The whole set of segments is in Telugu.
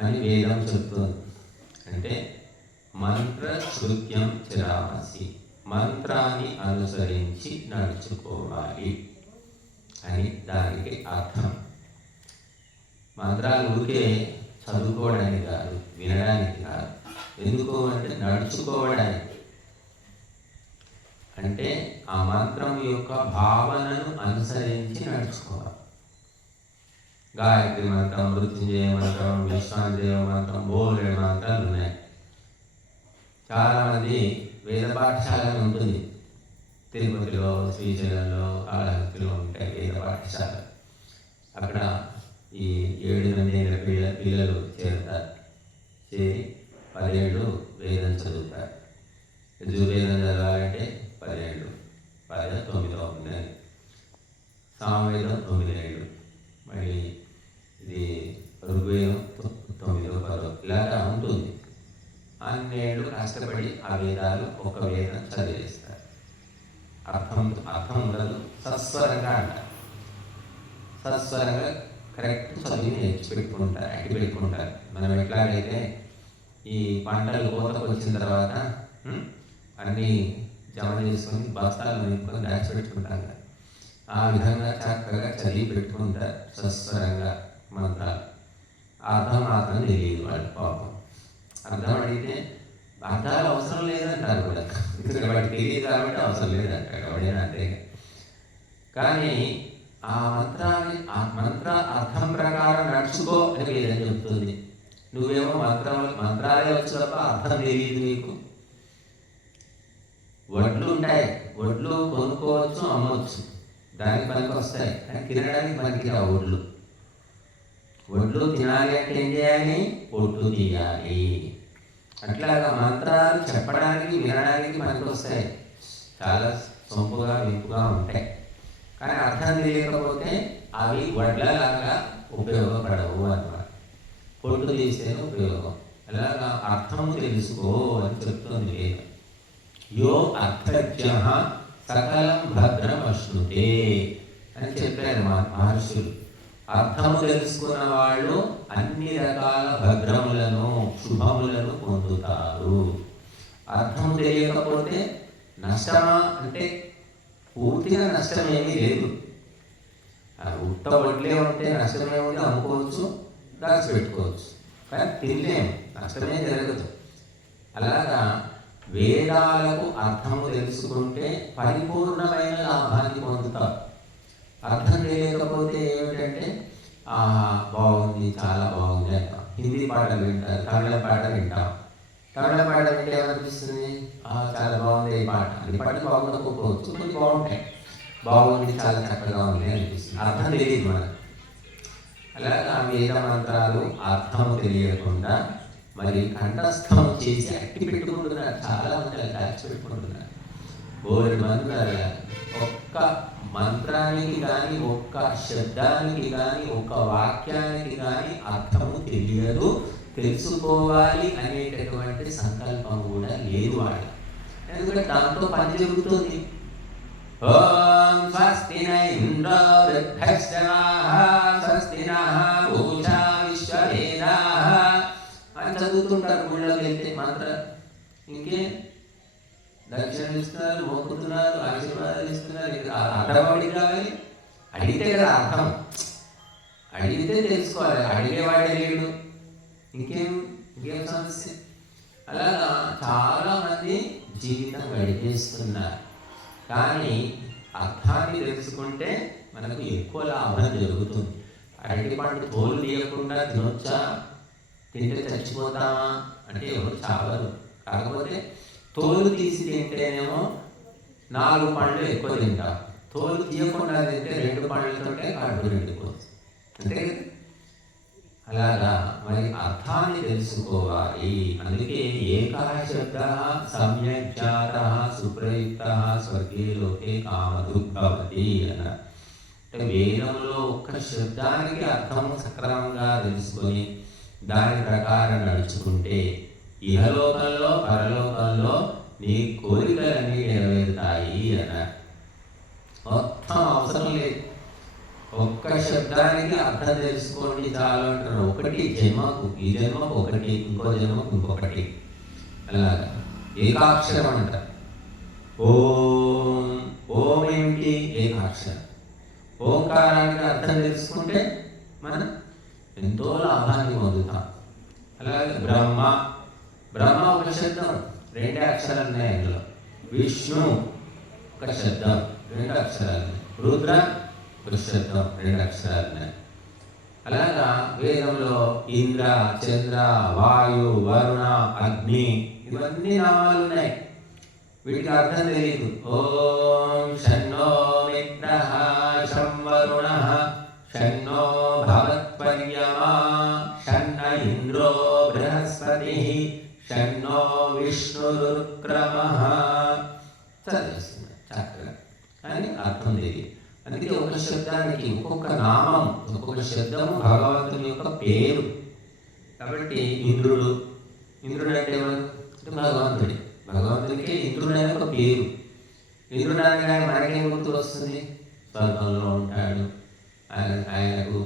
అని వేదం చెప్తుంది. అంటే మంత్ర శృత్యం చిరామసి, మంత్రాన్ని అనుసరించి నడుచుకోవాలి అని దానికి అర్థం. మంత్రాలు ఊరికే చదువుకోవడానికి కాదు, వినడానికి కాదు. ఎందుకు అంటే నడుచుకోవడానికి. అంటే ఆ మంత్రం యొక్క భావనను అనుసరించి నడుచుకోవాలి. గాయత్రి మంత్రం, మృత్యుంజయ మంత్రం, విశ్వాంజయ మంత్రం, బోలెడు మంత్రాలు ఉన్నాయి. చాలామంది వేద పాఠశాల ఉంటుంది. తిరుపతిలో, శ్రీశైలంలో, కాళహస్తిలో ఉంటాయి వేద పాఠశాల. అక్కడ ఈ 7-8 పిల్లలు చేరుతారు. చేరి 10 ఏళ్ళు వేదం చదువుతారు. యజుర్వేదం చదవాలంటే 10 ఏళ్ళు, 10 9 అవుతుంది. సామవేదం 9 ఏళ్ళు, మళ్ళీ ఇది ఋగ్వేదం 9 10 ఇలాగా ఉంటుంది. అన్నేళ్ళు కష్టపడి ఆ వేదాలు ఒక వేదం చదివేస్తారు. అర్థం ఉండదు, సత్వరంగా అంటారు. సత్వరంగా కరెక్ట్ చదివి నేర్చిపెట్టుకుంటారు, అట్టి పెట్టుకుంటారు. మనం ఎట్లాగైతే ఈ పంటలు కోతకు వచ్చిన తర్వాత అన్నీ జమ చేసుకొని బస్తాలు నింపుకొని దాచిపెట్టుకుంటాం కదా, ఆ విధంగా చక్కగా చదివి పెట్టుకుంటారు సస్వరంగా మంత్రాలు. అర్థం మాత్రం తెలియదు వాళ్ళు పాపం. అర్థం అడిగితే అర్థాలు అవసరం లేదంటారు కూడా, ఇక్కడ వాడికి తెలియదు కాబట్టి అవసరం లేదంటారు. ఎవడైనా అంతే. కానీ ఆ మంత్ర అర్థం ప్రకారం నడుచుకో అని వేదం చెప్తుంది. నువ్వేమో మంత్రాలే వచ్చు తప్ప అర్థం తెలియదు నీకు. వడ్లు ఉంటాయి, వడ్లు కొనుక్కోవచ్చు, అమ్మవచ్చు, దానికి పనికి వస్తాయి. కానీ తినడానికి పనికి రా వడ్లు. వడ్లు తినాలి అంటే ఏం చేయాలి? పొట్టు తీయాలి. అట్లాగా మంత్రాలు చెప్పడానికి, వినడానికి పనికి వస్తాయి, చాలా సొంపుగా వింపుగా ఉంటాయి. కానీ అర్థం తెలియకపోతే అవి వడ్లలాగా ఉపయోగపడవు అన్నమాట. పొట్టు తీస్తేనే ఉపయోగం. అలాగా అర్థము తెలుసుకో అని చెప్తుంది వేదం. యో అర్థజ్ఞ సకలం భద్రం అశ్నుతే అని చెప్పారు మహర్షులు. అర్థము తెలుసుకున్న వాళ్ళు అన్ని రకాల భద్రములను, శుభములను పొందుతారు. అర్థము తెలియకపోతే నష్టమా అంటే పూర్తిగా నష్టం ఏమీ లేదు. ఉత్త వడ్లే ఉంటే నష్టమేముంది, అమ్ముకోవచ్చు, దాచిపెట్టుకోవచ్చు, కానీ తినలేము, నష్టమే జరగదు. అలాగా వేదాలకు అర్థము తెలుసుకుంటే పరిపూర్ణమైన లాభాన్ని పొందుతారు. అర్థం తెలియకపోతే ఏమిటంటే బాగుంది, చాలా బాగుంది అంటాం. హిందీ పాటలు వింటారు, తమిళ పాట వింటాం. తమిళ పాట వింటే ఏమనిపిస్తుంది? చాలా బాగుంది ఈ పాట. ఈ పాట బాగుండకపోవచ్చు, కొన్ని బాగుంటాయి. బాగుంది, చాలా చక్కగా ఉంది అనిపిస్తుంది. అర్థం తెలియదు మనకు. అలాగా వేద మంత్రాలు అర్థము తెలియకుండా మరి కంఠస్థం చేసి అట్టి పెట్టుకుంటున్నారు. చాలా మంది దాచి పెట్టుకుంటున్నారు. బోలెడు మంది ఒక్క మంత్రానికి కానీ, ఒక్క శబ్దానికి కానీ, ఒక్క వాక్యానికి కానీ అర్థము తెలియదు. తెలుసుకోవాలి అనేటటువంటి సంకల్పం కూడా లేదు వాళ్ళ. ఎందుకంటే దాంతో పని జరుగుతుంది. ఓం స్వస్తి న ఇంద్రో వృద్ధశ్రవాః స్వస్తి నః పూషా విశ్వవేదాః అని చదువుతుంటారు. గుళ్ళోకి వెళ్తే మాత్రం ఇంకే దక్షిణలు ఇస్తున్నారు, మోపుతున్నారు, ఆశీర్వాదాలు ఇస్తున్నారు. అర్థం కావాలి, అడిగితే కదా అర్థం. అడిగితే తెలుసుకోవాలి. అడిగేవాడే లేడు, ఇంకేం సమస్య. అలాగా చాలామంది జీవితం గడిపేస్తున్నారు. కానీ అర్థాన్ని తెలుసుకుంటే మనకు ఎక్కువ లాభం జరుగుతుంది. అరటి పండు తోలు తీయకుండా తినొచ్చా? తింటే చచ్చిపోతామా అంటే ఎవరు చావరు. కాకపోతే తోలు తీసి తింటేనేమో 4 పండ్లు ఎక్కువ తింటాం. తోలు తీయకుండా తింటే 2 పండ్లతోటే కడుపు నిండిపోతుంది. అంతే. అలాగా మరి అర్థాన్ని తెలుసుకోవాలి. అందుకే ఏకః శబ్దః సమ్యక్ జాతః సుప్రయుక్తః స్వర్గే లోకే కామధుక్ భవతి అన్నారు. అంటే వేదంలో ఒక్క శబ్దానికి అర్థం సక్రమంగా తెలుసుకొని దాని ప్రకారం నడుచుకుంటే ఇహలోకంలో పరలోకంలో నీ కోరికలన్నీ నెరవేరుతాయి అన్నారు. మొత్తం అవసరం లేదు. ఒక్క శబ్దానికి అర్థం తెలుసుకోండి చాలు అంటారు. ఒకటి జన్మకు, ఈ జన్మకు ఒకటి, ఇంకో జన్మకు ఇంకొకటి, అలాగా ఏకాక్షరం అంటారు. ఓం, ఓం ఏమిటి? ఏకాక్షరం. ఓంకారానికి అర్థం తెలుసుకుంటే మనం ఎంతో లాభాన్ని పొందుతాం. అలాగే బ్రహ్మ, బ్రహ్మ ఒక శబ్దం, 2 అక్షరాలు ఉన్నాయి అందులో. విష్ణు ఒక శబ్దం, 2 అక్షరాలు ఉన్నాయి. రుద్ర ఒక శబ్దం, 2 అక్షరాలు ఉన్నాయి. అలాగా వేదంలో ఇంద్ర, చంద్ర, వాయు, వరుణ, అగ్ని, ఇవన్నీ నామాలు ఉన్నాయి. వీటికి అర్థం తెలియదు. ఓం షన్నో మిత్రః శం వరుణః షన్నో భవత్పర్యమా షన్న ఇంద్రో బృహస్పతిః షన్నో విష్ణురుక్రమః చదివేస్తుంది చక్కగా, కానీ అర్థం తెలియదు. అందుకే ఒక శబ్దానికి ఒక్కొక్క నామం, ఒక్కొక్క శబ్దము భగవంతుని యొక్క పేరు. కాబట్టి ఇంద్రుడు, ఇంద్రుడు అంటే ఎవరు? భగవంతుడి. భగవంతుడికి ఇంద్రుడు అనే ఒక పేరు. ఇంద్రుడు అనగా మనకేం గుర్తు వస్తుంది? స్వర్గంలో ఉంటాడు, ఆయనకు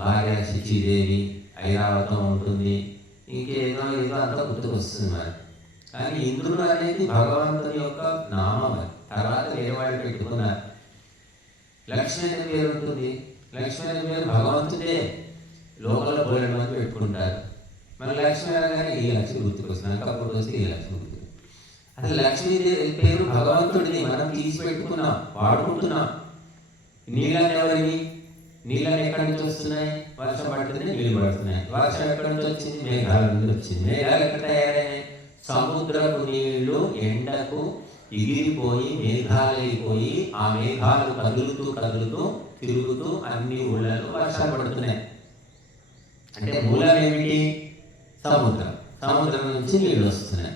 భార్య శచీదేవి, ఐరావతం ఉంటుంది, ఇంకేదో ఏదో అంతా గుర్తుకు వస్తుంది మనకి. కానీ ఇంద్రుడు అనేది భగవంతుని యొక్క నామం. తర్వాత వేరే వాళ్ళు పెట్టుకున్నారు. లక్ష్మి అనే పేరు ఉంటుంది. లక్ష్మి అనే పేరు భగవంతుడే. లోపల బోలెడు మంది పెట్టుకుంటారు. మన లక్ష్మి అనగానే ఈ లక్ష్మి గుర్తుకు వస్తుంది, అంకప్పుడు వస్తే ఈ లక్ష్మి గుర్తుకు. అసలు లక్ష్మీ పేరు భగవంతుడిని మనం తీసి పెట్టుకున్నాం, వాడుకుంటున్నాం. నీళ్ళని ఎవరివి? నీళ్ళని ఎక్కడి నుంచి వస్తున్నాయి? వర్షం పడుతుంది, నీళ్ళు పడుతున్నాయి. వర్షం ఎక్కడి నుంచి వచ్చింది? మేఘాల నుంచి వచ్చింది. మేఘాలు ఎక్కడ తయారైనాయి? సముద్రపు నీళ్లు ఎండకు ఎగిరిపోయి మేఘాలైపోయి, ఆ మేఘాలు కదులుతూ కదులుతూ తిరుగుతూ అన్ని ఊళ్ళలో వర్షాలు పడుతున్నాయి. అంటే మూలం ఏమిటి? సముద్రం. సముద్రం నుంచి నీళ్ళు వస్తున్నాయి.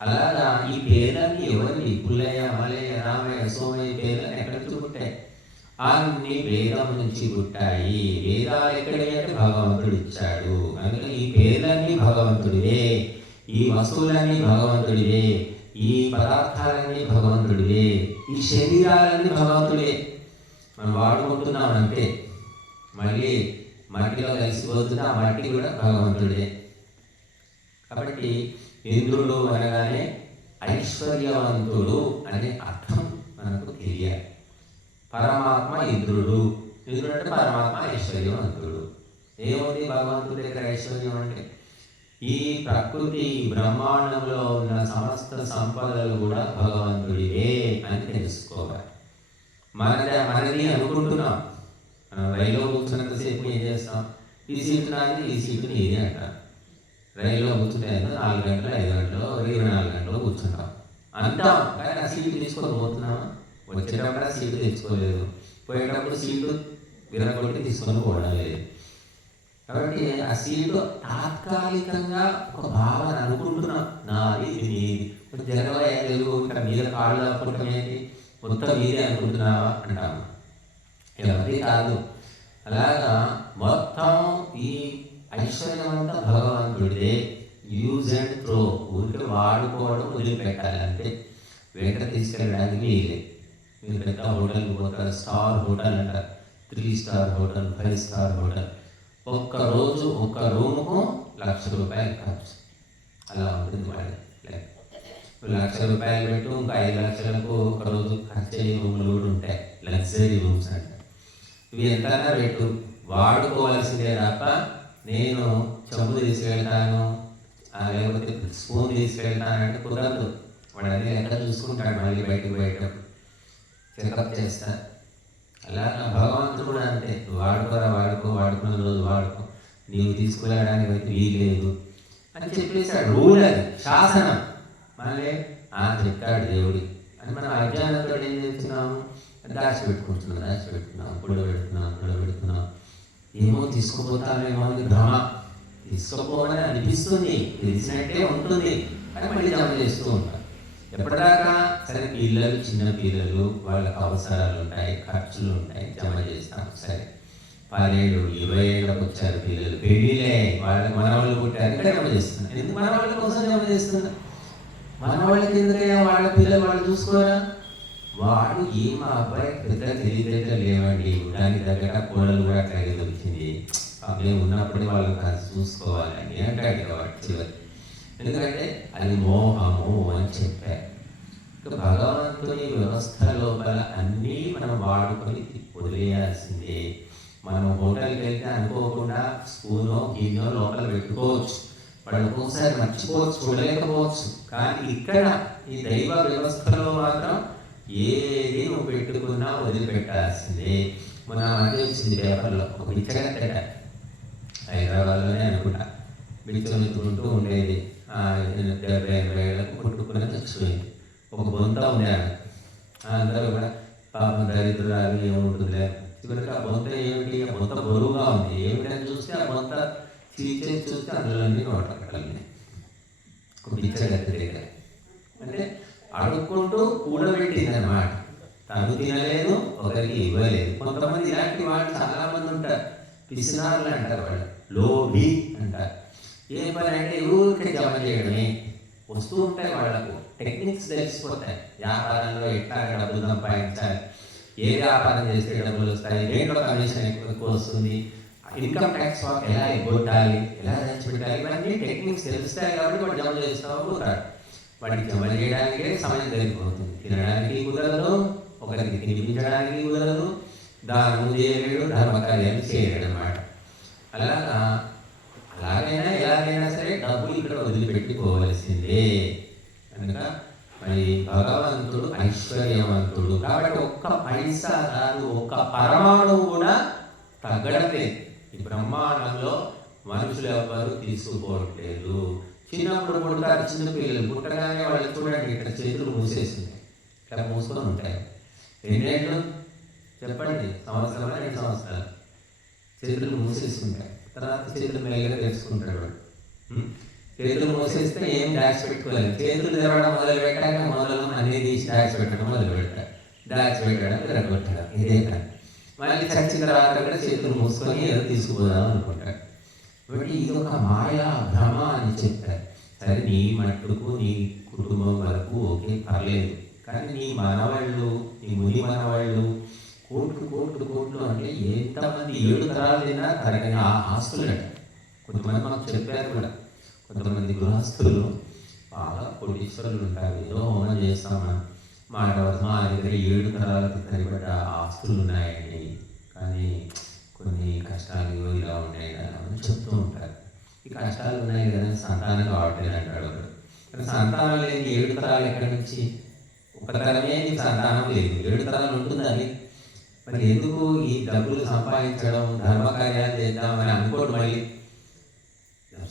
అలాగా ఈ పేర్లన్నీ ఎవరిని? పుల్లయ్య, మలయ్య, రామయ్య, సోమయ్య పేర్లని ఎక్కడి నుంచి పుట్టాయి? అన్ని వేదం నుంచి పుట్టాయి. వేదాలు ఎక్కడి అంటే భగవంతుడు ఇచ్చాడు. అందుకని ఈ పేర్లన్నీ భగవంతుడివే, ఈ వస్తువులన్నీ భగవంతుడివే, ఈ పదార్థాలన్నీ భగవంతుడివే, ఈ శరీరాలన్నీ భగవంతుడే. మనం వాడుకుంటున్నాం అంతే. మళ్ళీ మట్టిలో కలిసిపోతుంది, ఆ మట్టి కూడా భగవంతుడే. కాబట్టి ఇంద్రుడు అనగానే ఐశ్వర్యవంతుడు అనే అర్థం మనకు తెలియాలి. పరమాత్మ ఇంద్రుడు. ఇంద్రుడు అంటే పరమాత్మ ఐశ్వర్యవంతుడు. ఏముంది భగవంతుడి దగ్గర ఐశ్వర్యం అంటే? ఈ ప్రకృతి, బ్రహ్మాండంలో ఉన్న సమస్త సంపదలు కూడా భగవంతుడివే అని తెలుసుకోవాలి. మనది అనుకుంటున్నాం. మనం రైల్లో కూర్చున్నంతసేపు ఏం చేస్తాం? ఈ సీటు నాది, ఈ సీటు నీది అంటాం. రైల్లో కూర్చుంటే 4 గంటలు, 5 గంటలు, 24 గంటలు కూర్చుంటాం అంటాం. కానీ ఆ సీటు తీసుకొని పోతున్నామా? వచ్చేటప్పుడు ఆ సీటు తెచ్చుకోలేదు, పోయేటప్పుడు సీటు విరగొట్టి తీసుకొని పోవడం లేదు. కాబట్టి ఆ సీటు తాత్కాలికంగా ఒక భావన అనుకుంటున్నాం, నాది ఇది నీది. జరగవా తెలుగు ఇక్కడ మీద కాళ్ళు అనుకుంటాం, ఏంటి మొత్తం మీదే అనుకుంటున్నావా అంటాము. ఎవరి కాదు. అలాగా మొత్తం ఈ ఐశ్వర్యం అంతా భగవంతుడిదే. యూజ్ అండ్ త్రో, ఊరికి వాడుకోవడం, వదిలిపెట్టాలి అంతే. వెంట తీసుకెళ్ళడానికి వీలే. మీరు పెద్ద హోటల్కి పోతారు, స్టార్ హోటల్ అంటారు, 3 స్టార్ హోటల్, 5 స్టార్ హోటల్. ఒక్కరోజు ఒక్క రూముకు ₹1,00,000 ఖర్చు. అలా ఉంటుంది వాడి లైఫ్. ₹1,00,000 పెట్టు, ఇంకా 5 లక్షలకు ఒక రోజు ఖర్చు అయ్యే రూములు కూడా ఉంటాయి, లగ్జరీ రూమ్స్ అంటారు. ఇవి ఎంతైనా పెట్టు, వాడుకోవాల్సిందే తప్ప నేను చెంబు తీసుకెళ్తాను లేకపోతే స్పూన్ తీసుకెళ్తానంటే కుదరదు. వాడు అది ఎక్కడ చూసుకుంటాడు, మళ్ళీ బయటకు పోయేటప్పుడు చెకప్ చేస్తా. అలాగా భగవంతుడు కూడా అంతే. వాడుకున్న రోజు వాడుకో, నీవు తీసుకెళ్ళడానికి అయితే వీలేదు అని చెప్పేశాడు. రూల్, అది శాసనం. మళ్ళీ చెప్తాడు దేవుడి అని మనం అజ్ఞానంతో ఏం చేస్తున్నాము? దాచిపెట్టుకుంటున్నాం, పొడబెడుతున్నాం. ఏమో తీసుకుపోతామేమో అని భ్రమ. తీసుకుపోవాలని అనిపిస్తుంది, తెలిసినట్టే ఉంటుంది, అని మళ్ళీ జమ చేస్తూ ఉంటాం. ఎప్పటిదాకా? సరే పిల్లలు, చిన్న పిల్లలు, వాళ్ళకి అవసరాలు ఉంటాయి, ఖర్చులు ఉంటాయి, జమ చేస్తాం. సరే 10 ఏళ్ళు 20 ఏళ్ళకి వచ్చారు పిల్లలు, పెళ్ళిలే, వాళ్ళకి మనవాళ్ళు పుట్టారు, ఇక్కడ జమ చేస్తున్నాం. ఎందుకు మనవాళ్ళ కోసం జమ చేస్తున్నా? మనవాళ్ళకి ఎందుకయ్యా? వాళ్ళ పిల్లలు వాళ్ళు చూసుకోరా? వాడు మా అబ్బాయి పెద్ద తెలివితేటలు లేవండి, దాని దగ్గర కోడలు కూడా అట్లాగే దొరికింది, మేము ఉన్నప్పుడే వాళ్ళని కాదు చూసుకోవాలని అంటాడు వాడు చివరి. ఎందుకంటే అది మోహము అని చెప్పారు. భగవంతుని వ్యవస్థ లోపల అన్నీ మనం వాడుకొని వదిలేయాల్సిందే. మనం హోటల్కి వెళ్తే అనుకోకుండా స్పూనో గిన్నెో లోపల పెట్టుకోవచ్చు, వాడు ఒక్కొక్కసారి మర్చిపోవచ్చు, చూడలేకపోవచ్చు. కానీ ఇక్కడ ఈ దైవ వ్యవస్థలో మాత్రం ఏది నువ్వు పెట్టుకున్నా వదిలిపెట్టాల్సిందే. మన మధ్య వచ్చింది పేపర్లో ఒక బిచ్చగత్తెట, హైదరాబాద్లోనే అనుకుంటా, బిచ్చమెత్తుకుంటూ ఉండేది. 70-80 ఏళ్ళకు పుట్టుకుని చచ్చిపోయింది. ఒక బొంత ఉండే అందరూ కూడా పాపం దరిద్రాలు ఏముంటుందే. చివరికి ఆ బొంత ఏమిటి, ఆ బొంత బరువుగా ఉంది, ఏమిటని చూస్తే ఆ బొంత చీచేసి చూస్తే అందులోని నోటక్కల్ని ఒక బిచ్చగత్తె దగ్గర. అంటే అడుక్కుంటూ కూడబెట్టింది అన్నమాట. తను తినలేదు, ఒకరికి ఇవ్వలేదు. కొంతమంది ఇలాంటి వాళ్ళు చాలామంది ఉంటారు, పిసినారులు అంటారు, వాళ్ళు లోభి అంటారు. ఏ పని అంటే ఊరికే జమ చేయడమే. వస్తూ ఉంటాయి వాళ్ళకు, టెక్నిక్స్ తెలిసిపోతాయి. వ్యాపారంలో ఎట్లా డబ్బులు సంపాదించాలి, ఏ వ్యాపారం చేస్తే డబ్బులు వస్తాయి, దేంట్లో కమిషన్ ఎక్కువ వస్తుంది, ఇన్కమ్ ట్యాక్స్ ఎలా ఎగ్గొట్టాలి, ఎలా తెచ్చిపెట్టాలి, ఇవన్నీ టెక్నిక్స్ తెలుస్తాయి. కాబట్టి వాడు జమ చేస్తూ పోతాడు. వాడికి జమ చేయడానికే సమయం సరిపోతుంది. తినడానికి కుదరదు, ఒకరికి తినిపించడానికి కుదరదు, దానం చేయలేడు, ధర్మకార్యాలు చేయలేడు అన్నమాట. అలాగైనా ఎలాగైనా సరే డబ్బులు ఇక్కడ వదిలిపెట్టుకోవలసిందే. కనుక మరి భగవంతుడు ఐశ్వర్యవంతుడు కాబట్టి ఒక్క పైసా కాదు, ఒక్క పరమాణువు కూడా తగ్గడం లేదు. ఈ బ్రహ్మాండంలో మనుషులు ఎవరు తీసుకోవట్లేదు. చిన్నప్పుడు పుడతారు చిన్నపిల్లలు, పుట్టగానే వాళ్ళు చూడండి ఇక్కడ చేతులు మూసేసింది, ఇక్కడ మూసుకొని ఉంటాయి. ఎన్నేళ్ళు చెప్పండి, సంవత్సరం 2 సంవత్సరాలు చేతులు మూసేసుకుంటాయి. తర్వాత చేతులు మెల్లగా తెలుసుకుంటాడు వాడు. చేతులు మూసేస్తే ఏం దాచి పెట్టుకోలేదు. చేతులు తెరవడం మొదలు పెట్టాక మొదలు అన్నీ తీసి దాచి పెట్టడం మొదలు పెడతాడు. దాచి పెట్టడం విరగొట్టడం ఇదే కానీ. మళ్ళీ చచ్చిన తర్వాత కూడా చేతులు మూసుకొని ఏదో తీసుకుపోదాం అనుకుంటాడు. కాబట్టి ఇది ఒక మాయా భ్రమ అని చెప్తారు. సరే నీ మట్టుకు నీ కుటుంబం వరకు ఓకే పర్లేదు, కానీ నీ మనవాళ్ళు, నీ ముని మనవాళ్ళు కోట్లు అంటే ఎంతమంది 7 తరాలు తిన్నా తరగని ఆస్తులు అంట. కొంతమంది మనకు చెప్పారు కూడా, కొంతమంది గృహస్థులు బాగా కోటీశ్వరులు ఉంటారు, ఏదో హోమం చేస్తామని మాట మా దగ్గర 7 తరాలకు సరిపడ్డ ఆస్తులు ఉన్నాయండి, కానీ కొన్ని కష్టాలు ఇలా ఉన్నాయి కదా అని చెప్తూ ఉంటారు. ఈ కష్టాలు ఉన్నాయి కదా, సంతానం కావట్లేదు అంటాడు ఒకడు. సంతానం లేని 7 తరాలు ఎక్కడి నుంచి? ఒక తరమే సంతానం లేదు, 7 తరాలు ఉంటుందని. మరి ఎందుకు ఈ డబ్బులు సంపాదించడం, ధర్మకార్యాలు చేద్దామని అనుకోడు. మళ్ళీ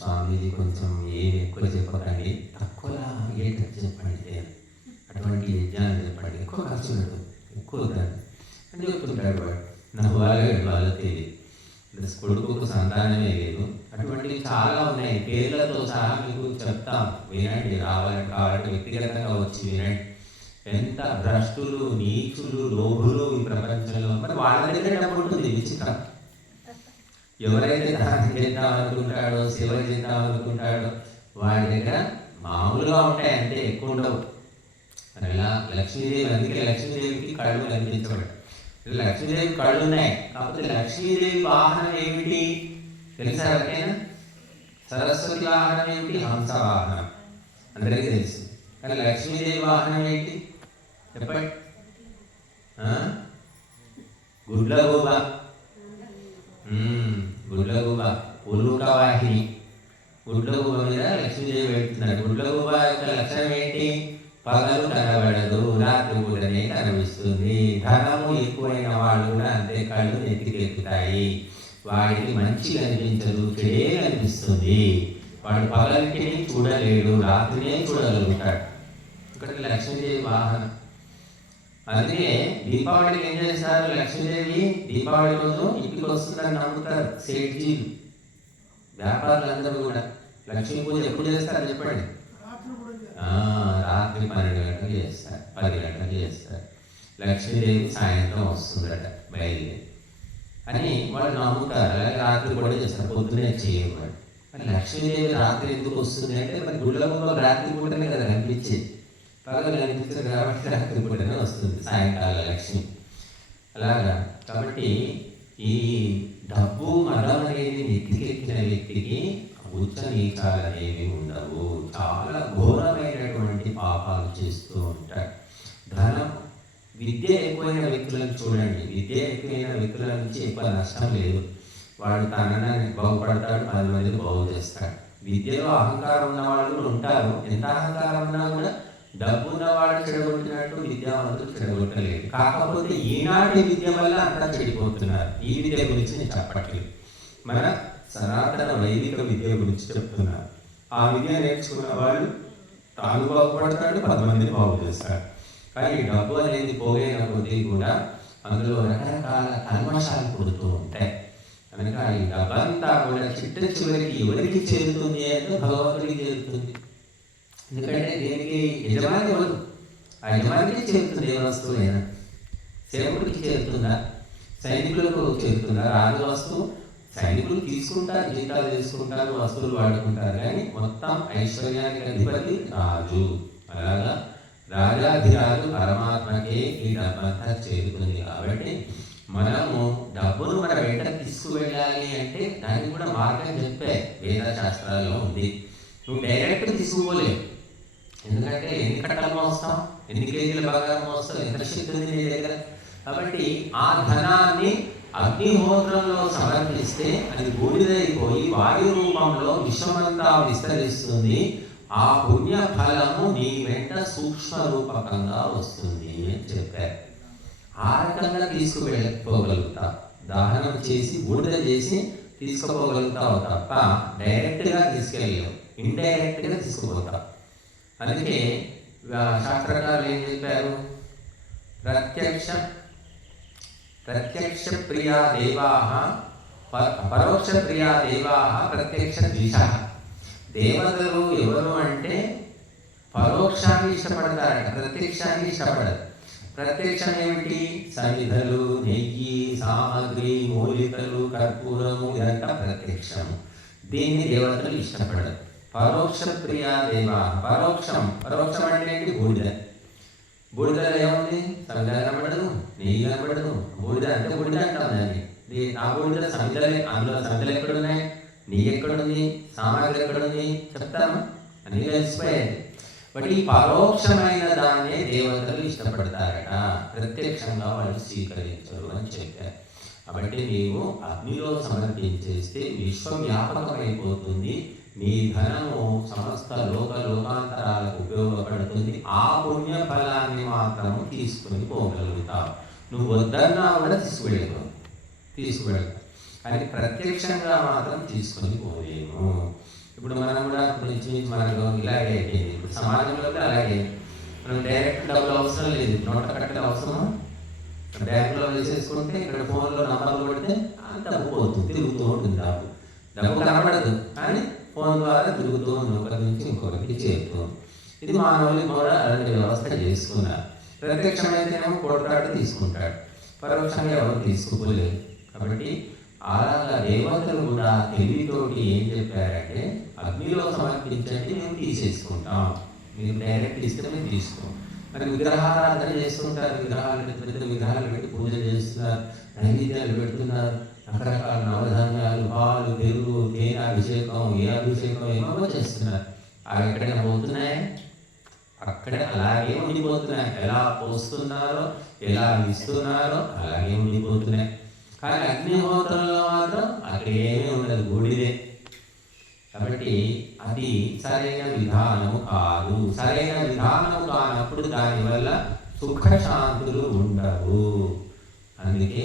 స్వామీజీ కొంచెం ఏం ఎక్కువ చెప్పకండి, తక్కువలా ఏంటని చెప్పండి, అటువంటి యజ్ఞాలు చెప్పండి, ఎక్కువ ఖర్చు పెట్టదు, ఎక్కువ వద్దండి అని చెప్తుంటాడు వాడు. నాకు వాళ్ళ తెలియదు, కొడుకు సంతానమే లేదు. అటువంటివి చాలా ఉన్నాయి, పేర్లతో సహా మీకు చెప్తాం, వినండి. కావాలంటే వ్యక్తిగతంగా వచ్చి వినండి. ఎంత భ్రష్టులు, నీచులు, లోభులు ఈ ప్రపంచంలో. మరి వాళ్ళ దగ్గర డబ్బు ఉంటుంది, విచిత్రం. ఎవరైతే దానం చేద్దాం అనుకుంటాడో, సేవ చేద్దాం అనుకుంటాడో వాడి దగ్గర మామూలుగా ఉంటాయి, అంటే ఎక్కువ ఉండవు. మరి ఇలా లక్ష్మీదేవి, అందుకే లక్ష్మీదేవికి కళ్ళు కనిపించబడ్డాయి. లక్ష్మీదేవి కళ్ళు ఉన్నాయి, కాకపోతే లక్ష్మీదేవి వాహనం ఏమిటి తెలుసా ఎవరికైనా? సరస్వతి వాహనం ఏమిటి? హంస వాహనం, అందరికీ తెలుసు. కానీ లక్ష్మీదేవి వాహనం ఏంటి చెప్పండి? గుడ్లగూబ, గుడ్లగూబ, ఉలూక వాహిని. గుడ్లగూబ మీద లక్ష్మీదేవి పెడుతున్నాడు. గుడ్లగూబ యొక్క లక్షణం ఏంటి? పగలు కనబడదు, రాత్రి పూటనే కనిపిస్తుంది. ధనము ఎక్కువైన వాళ్ళు కూడా అంతే, కళ్ళు నెత్తికెక్కుతాయి. వాడికి మంచి కనిపించదు, చెడే కనిపిస్తుంది. వాడు పగలింటిని చూడలేడు, రాత్రినే చూడగలుగుతాడు. ఇక్కడ లక్ష్మీదేవి వాహనం. అందుకే దీపావళికి ఏం చేస్తారు? లక్ష్మీదేవి దీపావళి రోజు ఇంటికి వస్తుందని నమ్ముతారు సేట్జీలు, వ్యాపారులందరూ కూడా. లక్ష్మీ పూజ ఎప్పుడు చేస్తారు చెప్పండి? రాత్రి 12 గంటలకు చేస్తారు, 10 గంటలకు చేస్తారు. లక్ష్మీదేవి సాయంత్రం వస్తుందట బయలుదేరి అని వాళ్ళు నమ్ముతారు. అలాగే రాత్రి కూడా చేస్తారు, పొద్దునే చేయకూడదు. మరి లక్ష్మీదేవి రాత్రి ఎందుకు వస్తుంది అంటే, మరి గుళ్ళలో రాత్రి పూటనే కదా కనిపించేది. పగలు కనిపించదు కాబట్టి రాత్రి పూటనే వస్తుంది సాయంకాల లక్ష్మి. అలాగా కాబట్టి ఈ డబ్బు మదం అనేది నెత్తికెక్కిన వ్యక్తికి ఉచ్చ నీచాలు అనేవి ఉండవు. చాలా ఘోరమైనటువంటి పాపాలు చేస్తూ ఉంటాడు. ధనం, విద్య ఎక్కువైన వ్యక్తులను చూడండి. విద్య ఎక్కువైన వ్యక్తుల నుంచి ఎక్కువ నష్టం లేదు. వాడు తనని బాగుపడతాడు, 10 మందిని బాగు చేస్తాడు. విద్యలో అహంకారం ఉన్న వాళ్ళు కూడా ఉంటారు. ఎంత అహంకారం ఉన్నా కూడా డబ్బు ఉన్నవాడు చెడగొట్టినట్టు విద్యావంతులు చెడగొట్టలేదు. కాకపోతే ఈనాటి విద్య వల్ల అంతా చెడిపోతున్నారు. ఈ విద్య గురించి నేను చెప్పట్లేదు, మన సనాతన వైదిక విద్య గురించి చెప్తున్నారు. ఆ విద్య నేర్చుకున్న వాళ్ళు తాను బాగుపడతాడు, 10 మందిని బాగు చేస్తాడు. కానీ డబ్బు అనేది పోగైన కొద్దీ కూడా అందులో రకరకాల కల్మషాలు పుడుతూ ఉంటాయి. కనుక ఈ డబ్బంతా కూడా చిట్ట చివరికి ఎవరికి చేరుతుంది అంటే భగవంతుడికి చేరుతుంది. ఎందుకంటే దీనికి యజమాని ఎవరు? ఆ యజమానికి చేరుతుంది. ఏ వస్తువులైనా సేవకుడికి చేరుతుందా? సైనికులకు చేరుతుందా? రాజు వస్తువు సైనికులు తీసుకుంటారు, జీతాలు తీసుకుంటారు, వస్తువులు వాడుకుంటారు. కానీ మొత్తం ఐశ్వర్యానికి అధిపతి రాజు. అలాగా రాజాధిరాజు పరమాత్మకే ఈ డబ్బంతా చేరుతుంది. కాబట్టి మనము డబ్బును మన వెంట తీసుకువెళ్ళాలి అంటే దానికి కూడా మార్గం చెప్పే వేద శాస్త్రాల్లో ఉంది. నువ్వు డైరెక్ట్ తీసుకుపోలేవు. ఎందుకంటే ఎన్ని కట్టలు మోస్తాం, ఎన్ని కేజీల బంగారం మోస్తాం, ఎంత శక్తి ఉంది నీ దగ్గర. కాబట్టి ఆ ధనాన్ని అగ్నిహోత్రంలో సమర్పిస్తే అది బూడిదైపోయి వాయు రూపంలో విశ్వమంతా విస్తరిస్తుంది. ఆ పుణ్య ఫలము నీ వెంట సూక్ష్మ రూపకంగా వస్తుంది అని చెప్పారు. ఆ రకంగా తీసుకువెళ్ళిపోగలుగుతాం. దహనం చేసి బూడిద చేసి తీసుకుపోగలుగుతావు తప్ప డైరెక్ట్గా తీసుకెళ్ళలేవు, ఇండైరెక్ట్గా తీసుకుపోతావు. అందుకే శాస్త్రకారులు ఏం చెప్పారు? ప్రత్యక్ష ప్రియా దేవాః పరోక్ష ప్రియా దేవాః ప్రత్యక్ష ద్విషః. దేవతలు ఎవరు అంటే పరోక్షాన్ని ఇష్టపడతారట, ప్రత్యక్షాన్ని ఇష్టపడరు. ప్రత్యక్షం ఏమిటి? సమిధలు, నెయ్యి, సామగ్రి, మూలికలు, కర్పూరము, ఇదంతా ప్రత్యక్షము. దీన్ని దేవతలు ఇష్టపడరు. పరోక్ష ప్రియా దేవా. పరోక్షం అంటే ఏంటి? బూడిద. బూడిదలో ఏముంది? సమిధ కనబడదు, నెయ్యి కనబడదు. బూడిద అంటే బూడిద అంటాం దాన్ని. ఆ బూడిద సమిధలే. అందులో సమిధలు ఎక్కడున్నాయి? నెయ్యి ఎక్కడుంది? సామాగ్రి ఎక్కడుంది? చెప్తాము, అన్నీ తెలిసిపోయాయి. బట్ ఈ పరోక్షమైన దాన్నే దేవతలు ఇష్టపడతారట, ప్రత్యక్షంగా వాళ్ళు స్వీకరించరు అని చెప్పారు. కాబట్టి నీవు అగ్నిలో సమర్పించేస్తే విశ్వవ్యాపకమైపోతుంది. నీ ధనము సమస్త లోకాంతరాలకు ఉపయోగపడుతుంది. ఆ పుణ్య ఫలాన్ని మాత్రము తీసుకుని పోగలుగుతావు. నువ్వు వద్దన్నా కూడా తీసుకువెళ్ళవు కానీ ప్రత్యక్షంగా మాత్రం తీసుకొని పోలేము. ఇప్పుడు మనం కూడా కొంచెం మనకు ఇలాగే అయిపోయింది. ఇప్పుడు సమాజంలో కూడా అలాగే. మనం డైరెక్ట్ డబ్బులు అవసరం లేదు, నోట కట్టలు అవసరం. బ్యాంకులో వేసేసుకుంటే ఇక్కడ ఫోన్లో నంబర్లు కొడితే డబ్బు పోతుంది, తిరుగుతూ ఉంటుంది. డబ్బు కనబడదు కానీ ఫోన్ ద్వారా తిరుగుతూ ఉంది, ఒకరి నుంచి ఇంకొకరికి చేరుతుంది. ఇది మానవులు కూడా అలాంటి వ్యవస్థ చేసుకున్నారు. ప్రత్యక్షమైతేనేమో కొడతాడు, తీసుకుంటాడు. పరోక్షంగా ఎవరు తీసుకుపోలేదు. కాబట్టి అలాగా దేవతలు కూడా తెలివితోటి ఏం చెప్పారంటే అగ్నిలో సమర్పించండి, మేము తీసేసుకుంటాం. మీరు డైరెక్ట్ ఇస్తే మేము తీసుకోం. మరి విగ్రహారాధన చేస్తుంటారు. పెద్ద విగ్రహాలు పెట్టి పూజ చేస్తున్నారు, నైవేద్యాలు పెడుతున్నారు, రకరకాల నవధాన్యాలు, పాలు, పెరుగు, తేనె అభిషేకం, ఏ అభిషేకం ఏమో చేస్తున్నారు. అవి ఎక్కడైనా పోతున్నాయి? అక్కడే అలాగే ఉండిపోతున్నాయి. ఎలా పోస్తున్నారో, ఎలా ఇస్తున్నారో అలాగే ఉండిపోతున్నాయి. కానీ అగ్నిహోత్రంలో మాత్రం అక్కడ ఏమీ ఉండదు, బూడిదే. కాబట్టి అది సరైన విధానము కాదు. సరైన విధానము కానప్పుడు దానివల్ల సుఖశాంతులు ఉండవు. అందుకే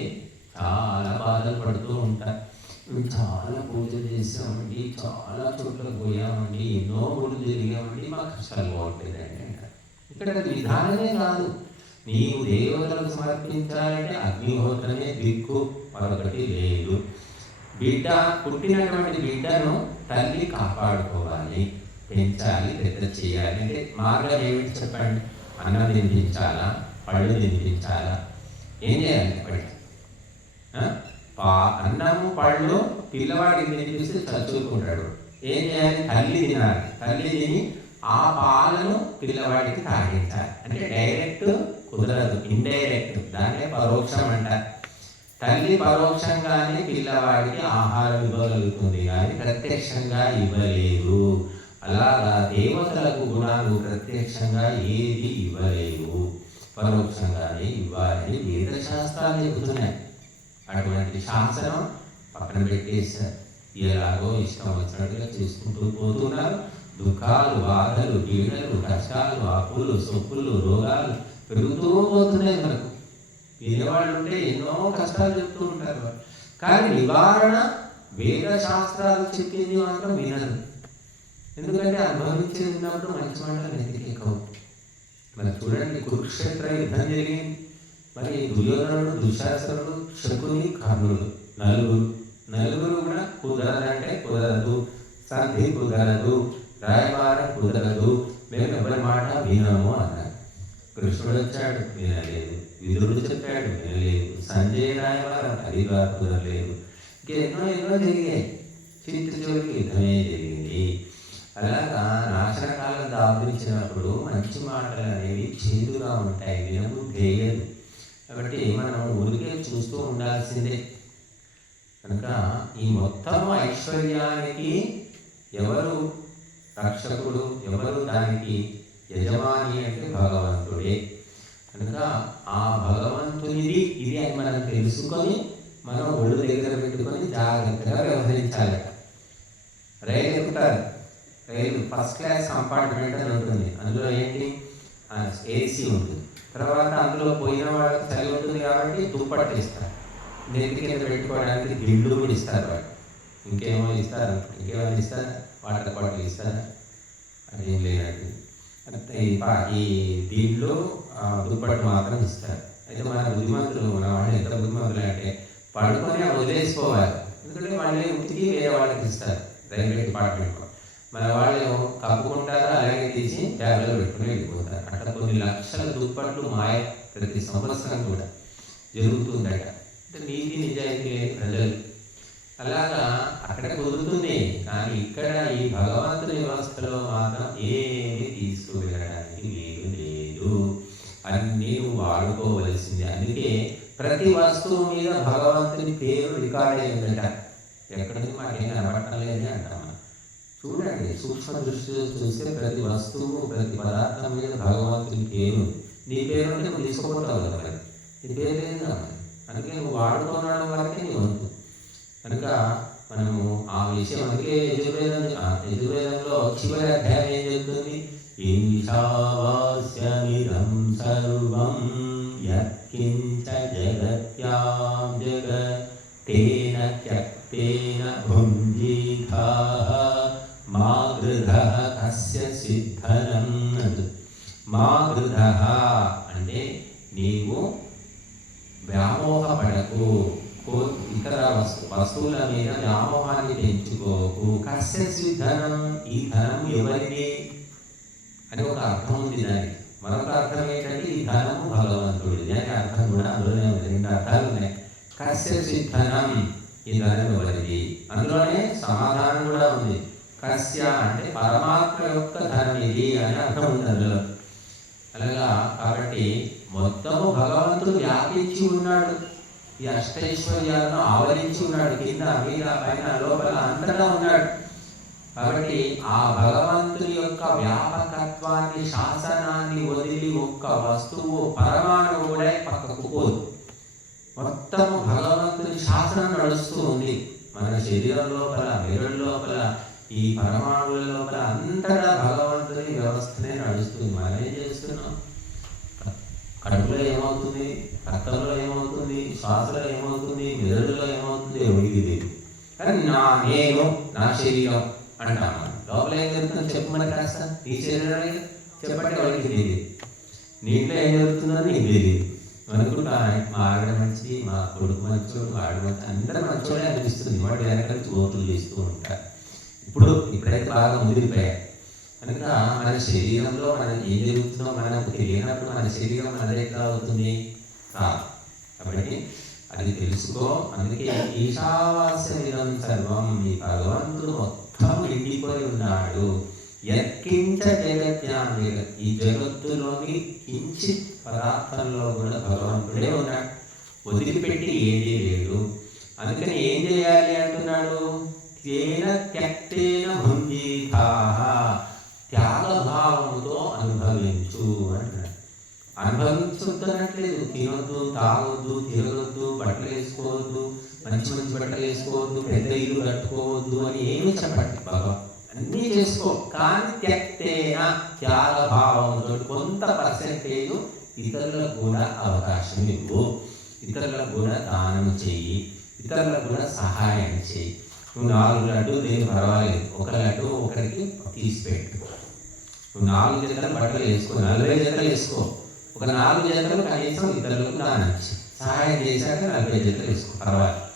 చాలా బాధలు పడుతూ ఉంటారు. మేము చాలా పూజ చేసామండి, చాలా చోట్ల పోయామండి, ఎన్నో గుళ్ళు తిరిగామండి, మాకు కష్టాలు బాగుంటుందండి అంటారు. ఇక్కడ అది విధానమే కాదు. నీవు దేవతలకు సమర్పించాలంటే అగ్నిహోత్రమే దిక్కు, మరొకటి లేదు. బిడ్డ, పుట్టినటువంటి బిడ్డను తల్లి కాపాడుకోవాలి, పెంచాలి, పెద్ద చేయాలి. అంటే మార్గం ఏమిటి చెప్పండి? అన్నం తినిపించాలా, పళ్ళు తినిపించాలా, ఏం చేయాలి? అన్నము పళ్ళు పిల్లవాడికి తినిపిస్తే చదువుకుంటాడు. ఏం చేయాలి? తల్లి తినాలి. తల్లి తిని ఆ పాలను పిల్లవాడికి తాగించాలి. అంటే డైరెక్ట్ కుదరదు, ఇండైరెక్ట్, దాన్నే పరోక్షం అంటారు. తల్లి పరోక్షంగానే పిల్లవాడికి ఆహారం ఇవ్వగలుగుతుంది కానీ ప్రత్యక్షంగా ఇవ్వలేదు. అలాగా దేవతలకు గుణాలు ప్రత్యక్షంగా ఏది ఇవ్వలేవు, పరోక్షంగానే ఇవ్వాలని వేదశాస్త్రాలు చెబుతున్నాయి. అటువంటి శాసనం పక్కన పెట్టేశారు. ఎలాగో ఇష్టం వచ్చినట్టుగా చేసుకుంటూ పోతున్నారు. దుఃఖాలు, బాధలు, పీడలు, కష్టాలు, అప్పులు, సొప్పులు, రోగాలు పెరుగుతూ పోతున్నాయి. మనకు వినేవాళ్ళు ఉంటే ఎన్నో కష్టాలు చెప్తూ ఉంటారు. కానీ నివారణ వేద శాస్త్రాలు చెప్పింది మాత్రం వినరు. ఎందుకంటే అనుభవించేది ఉన్నప్పుడు మంచి మాటలు నెతికెక్కవు. మరి చూడండి, కురుక్షేత్ర యుద్ధం జరిగింది. మరి దుర్యోధనుడు, దుశ్శాసనుడు, శకుని, కర్ణుడు నలుగురు కూడా కుదరదంటే కుదరదు, సంధి కుదరదు, రాయబారం కుదరదు, మేము ఎవరి మాట వినము అన్నారు. కృష్ణుడు వచ్చాడు, వినలేదు. విదురుడు చెప్పాడు, వినలేదు. సంజయ్ రాయబారం, అది కుదరలేదు. ఇంకెన్నో జరిగాయి. చివరికి యుద్ధమే జరిగింది. అలాగా నాశనకాలం దాపురించినప్పుడు మంచి మాటలు అనేవి చేదుగా ఉంటాయి, వినబుద్ధి తెలియదు. కాబట్టి మనం ఊరికే చూస్తూ ఉండాల్సిందే. కనుక ఈ మొత్తం ఐశ్వర్యానికి ఎవరు రక్షకుడు, ఎవరు దానికి యజమాని అంటే భగవంతుడే. కనుక ఆ భగవంతునిది ఇది అని మనం తెలుసుకొని మనం ఒళ్ళు దగ్గర పెట్టుకొని జాగ్రత్తగా వ్యవహరించాలి. రైలు ఎక్కుతారు, రైలు ఫస్ట్ క్లాస్ కంపార్ట్మెంట్ అని ఉంటుంది. అందులో ఏంటి, ఏసీ ఉంటుంది. తర్వాత అందులో పోయిన వాళ్ళకి చలి ఉంటుంది కాబట్టి దుప్పట్లు ఇస్తారు. నెత్తి కింద పెట్టుకోవడానికి దిండు కూడా ఇస్తారు. వాళ్ళు ఇంకేమో ఇస్తారు, వాటర్ బాటిల్ ఇస్తారా? అదేం లేదండి. ఈ దీంట్లో దుప్పట్లు మాత్రం ఇస్తారు. అయితే మన బుద్ధిమంతులు, మన వాళ్ళు ఎంత బుద్ధిమంతులు అంటే పడుకొని వదిలేసుకోవాలి. ఎందుకంటే వాళ్ళే ఉతికి వేరే వాళ్ళకి ఇస్తారు రైల్వే డిపార్ట్మెంట్లో. మన వాళ్ళు కప్పుకుంటారు, అలాగే తీసి బ్యాగ్లో పెట్టుకుని వెళ్ళిపోతారు. అట్లా కొన్ని లక్షల దుప్పట్లు మాయ ప్రతి సంవత్సరం కూడా జరుగుతుందట. అంటే నీతి నిజాయితీ లేని ప్రజలు. అలాగా అక్కడ కుదురుతుంది. కానీ ఇక్కడ ఈ భగవంతుని వ్యవస్థలో మాత్రం ఏమి తీసుకువెళ్ళడానికి లేదు. అన్నీ నువ్వు వాడుకోవలసింది. అందుకే ప్రతి వస్తువు మీద భగవంతుని పేరు రికార్డ్ అయిందట. ఎక్కడికి మాకేం కనబడటం లేదని అంటాం. చూడండి, సూక్ష్మ దృష్టిలో చూస్తే ప్రతి వస్తువు, ప్రతి పదార్థం మీద భగవంతుని పేరు. నీ పేరు అంటే నువ్వు తీసుకుపోతావు కదా, మరి నీ పేరు లేదు కదా. అందుకే నువ్వు వాడుకోవడం వరకే నీ వంతు. కనుక మనము ఆ విషయం, అందుకే యజుర్వేదంలో చివరి అధ్యాయం ఏం చెప్తుంది? ఈశావాస్యమిదం సర్వం యత్కించ జగత్యాం జగత్తేన త్యక్తేన భుంజీథాః మా గృధః కస్య సిద్ధనం. మా గృధః అంటే నీవు వ్యామోహపడకు, ఇతర వస్తువుల మీద వ్యామోహాన్ని పెంచుకోకు. కస్య సిద్ధనం, ఈ ధనం ఎవరిది అని ఒక అర్థం ఉంది దానికి. మరొక అర్థం ఏంటంటే ఈ ధనము భగవంతుడిది అనే అర్థం కూడా అందులోనే ఉంది. రెండు అర్థాలు ఉన్నాయి. కస్య సిద్ధనం, ఈ ధనం ఎవరిది, అందులోనే సమాధానం కూడా ఉంది. కస్య అంటే పరమాత్మ యొక్క ధనం ఇది అని అర్థం ఉంది అందులో. అలాగా కాబట్టి మొత్తము భగవంతుడు వ్యాపించి ఉన్నాడు. ఈ అష్టైశ్వర్యాలను ఆవరించి ఉన్నాడు. కింద, మీద, పైన, లోపల అంతటా ఉన్నాడు. కాబట్టి ఆ భగవంతుని యొక్క వ్యాపకత్వాన్ని, శాసనాన్ని వదిలి ఒక్క వస్తువు, పరమాణువు కూడా పక్కకు పోదు. మొత్తము భగవంతుని శాసనం నడుస్తూ ఉంది. మన శరీరం లోపల, మెరుడు లోపల, ఈ పరమాణువుల లోపల అంతటా భగవంతుని వ్యవస్థనే నడుస్తుంది. మనం ఏం చేస్తున్నాం? కడుపులో ఏమవుతుంది, రక్తంలో ఏమవుతుంది, శ్వాసలో ఏమవుతుంది, మెదడులో ఏమవుతుంది ఎవరికి తెలియదు. కానీ నేను నా శరీరం అంటాను. లోపల ఏం జరుగుతుందో చెప్పమని కాస్త, నీ శరీరం చెప్పండి, వాళ్ళకి తెలియదు. నీట్లో ఏం జరుగుతుందో నీకు తెలియదు. అనుకుంటా మా ఆవిడ మంచిది, మా కొడుకు మంచోడు, మా ఆవిడ మంచి, అందరూ మంచోడే అనిపిస్తుంది. వాడు వెనకాల ఓట్లు చేస్తూ ఉంటారు. ఇప్పుడైతే బాగా ముదిరిపోయాయి. కనుక మన శరీరంలో మనం ఏం జరుగుతుందో మనకు తెలియనప్పుడు మన శరీరం మనది ఎట్లా అవుతుంది? కాబట్టి అది తెలుసుకో. అందుకే ఈశావాస్యమిదం సర్వం, ఈ భగవంతుడు మొత్తం నిండిపోయి ఉన్నాడు. యత్కించ జగత్యాం జగత్, ఈ జగత్తులోని కించిత్ పదార్థంలో కూడా భగవంతుడే ఉన్నాడు, వదిలిపెట్టి ఏదీ లేదు. అందుకని ఏం చేయాలి అంటున్నాడు, తేన త్యక్తేన భుంజీతాః, త్యాగభావముతో అనుభవించు అంటున్నాడు. అనుభవించొద్దనట్లేదు, తినొద్దు, తాగొద్దు, తిరగొద్దు, బట్టలు వేసుకోవద్దు, మంచి మంచి బట్టలు వేసుకోవద్దు, పెద్ద ఇల్లు కట్టుకోవద్దు అని ఏమీ చెప్పండి. భగవాన్ అన్నీ చేసుకో, కానీ త్యక్తేన, త్యాగభావంతో కొంత పర్సెంటేజ్ ఇతరులకు కూడా అవకాశం ఇవ్వు, ఇతరులకు కూడా దానం చెయ్యి, ఇతరులకు కూడా సహాయం చేయి. నువ్వు 4 లడ్డూలు నేను పర్వాలేదు, ఒక లడ్డు ఒకరికి తీసిపెట్టు. నువ్వు 4 జతలు బట్టలు వేసుకో, 40 జతలు వేసుకో, ఒక 4 జతలు కనీసం ఇతరులకు దానం చేయి, సహాయం చేశాక 40 జతలు వేసుకో, పర్వాలేదు